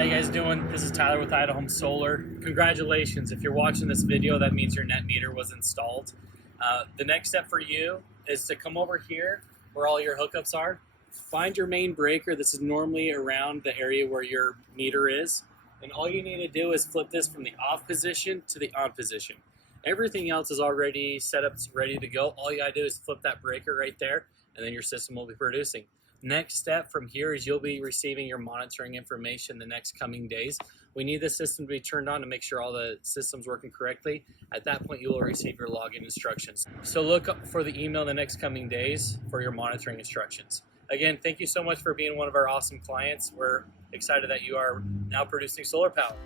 How you guys doing? This is Tyler with Idaho Home Solar. Congratulations. If you're watching this video, that means your net meter was installed. The next step for you is to come over here where all your hookups are. Find your main breaker. This is normally around the area where your meter is. And all you need to do is flip this from the off position to the on position. Everything else is already set up, ready to go. All you gotta do is flip that breaker right there, and then your system will be producing. Next step from here is you'll be receiving your monitoring information the next coming days. We need the system to be turned on to make sure all the system's working correctly. At that point, you will receive your login instructions. So look for the email the next coming days for your monitoring instructions. Again, thank you so much for being one of our awesome clients. We're excited that you are now producing solar power.